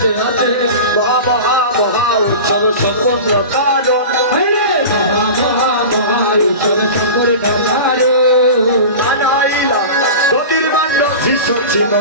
দিতে আছে। মহা মহা মহা উৎসব সম্পন্ন কারণ মহা মহা মহা ঈশ্বর শঙ্কর ঢাকারো আনাইলা নদীর মান্ড শিশু ছিল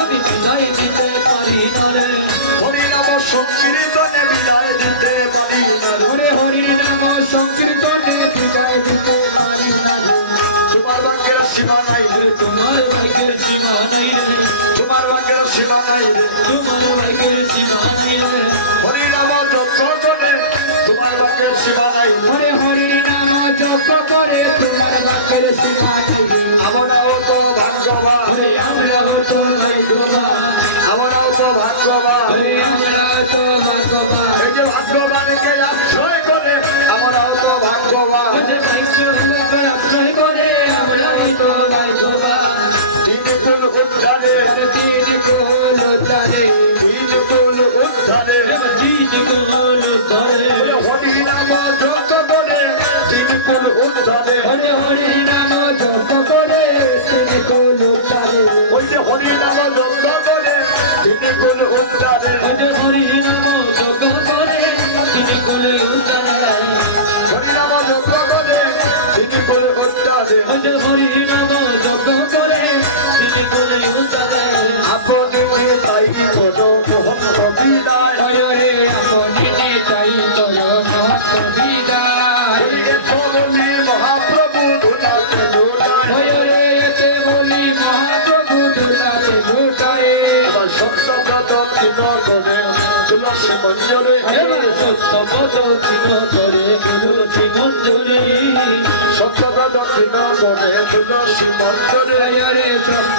আমি বিদায় দিতে পারি না রে। হরিনাম সংকীর্তনে বিদায় দিতে না রে হরির নাম সংকীর্তনে বিদায় দিতে পারি না তোমার ভাগ্যের সীমা নাই রে। তোমার ভাগ্যের সীমা নাই রে। তোমার ভাগ্যের সীমা নাই রে। তোমার ভাগ্যের সীমা নাই রে। হরিনাম যত করে তোমার ভাগ্যের সীমা নাই রে। ওরে হরির নাম জপ করে তোমার ভাগ্যের সীমা নাই রে। উদ্ধারে ওরে হরি নাম যজ্ঞ করে তিনি কোল উদ্ধারে ওই যে হরিনাম যত করে তিনি কুল উদ্ধারে ওরে হরি নাম যজ্ঞ করে তিন কোল তারে হরিনাম যত করে তিন কুল উদ্ধারে ওরে হরি নাম মঞ্জরে এবার সত্য পদ তিন করে তুলসী মঞ্জুরি সত্যব্রত তিন করে তুলসী মঞ্জরে রে সত্য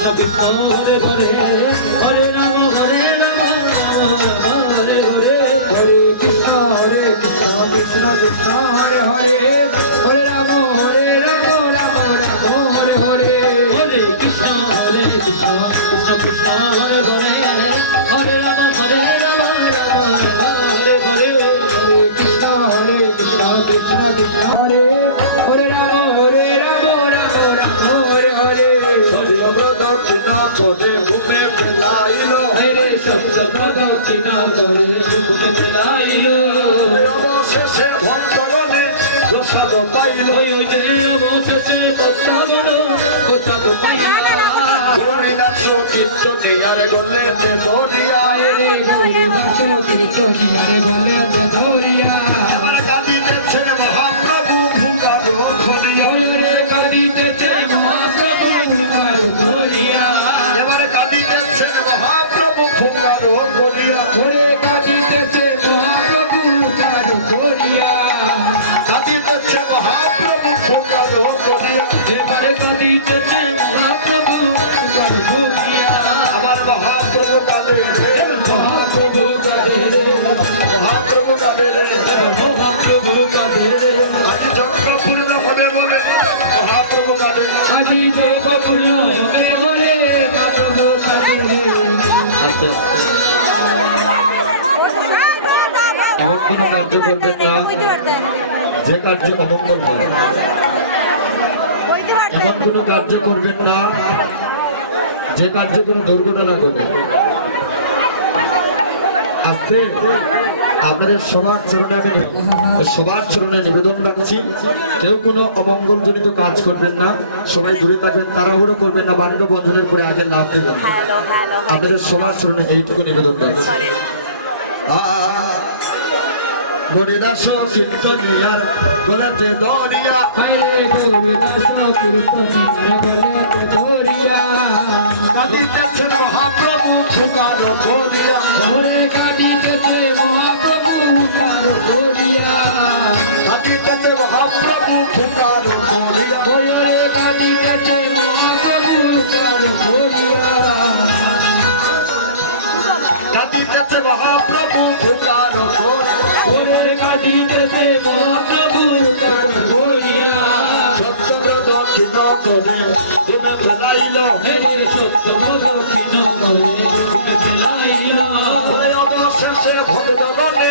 কৃষ্ণ কৃষ্ণ ঘরে হরে করে ভূমে ফেলাইল। সব সপ্তপদ চিনা করে মুখে ফেলাইল। অবশেষে ভক্তগণে প্রসাদ পাইল। ওই ওই যে অবশেষে পদ্মাবন প্রসাদ পাইলা। হরিদাস কীর্তনে আর গলে ধরিয়া রে গৌরী যে কার্য অমঙ্গল হয় এমন কোনো কার্য করবেন না যে কার্য কোনো দুর্ঘটনা ঘটে আস্তে আপনাদের সবার চরণে আমি সবার চরণে নিবেদন রাখছি। কেউ কোনো অমঙ্গলজনিত কাজ করবেন না। সবাই দূরে থাকবেন তাড়াহুড়ো করবেন না। বাণ্য বন্ধনের পরে আগে লাভ হ্যালো আপনাদের সবার চরণে এইটুকু নিবেদন রাখছি। গরিদাস কীর্তনিয়ার গলাতে দরিয়া হায়রে গোবিদাস কীর্তনী গলে ধরিয়া। কাঁদিতেছেন মহাপ্রভু ফুকার করিয়া। কাঁদিতেছে ফুকার করিয়া ওরে কাটিতেছে মহাপ্রভু কার ধরিয়া সত্যব্রত কিন করে তুমি করে ফেলাইলা অবশেষে ভগবানে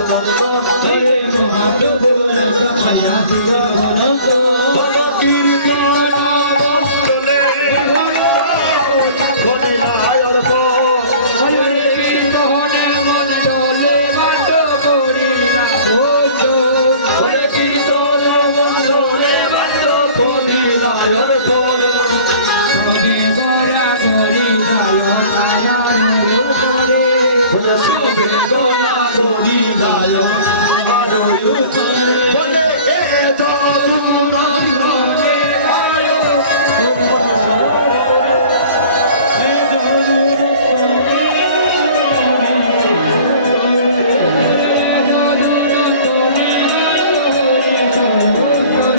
গুণন্দন হইরে মহাদেব রাইয়া চির দুরন্ত কীর্তন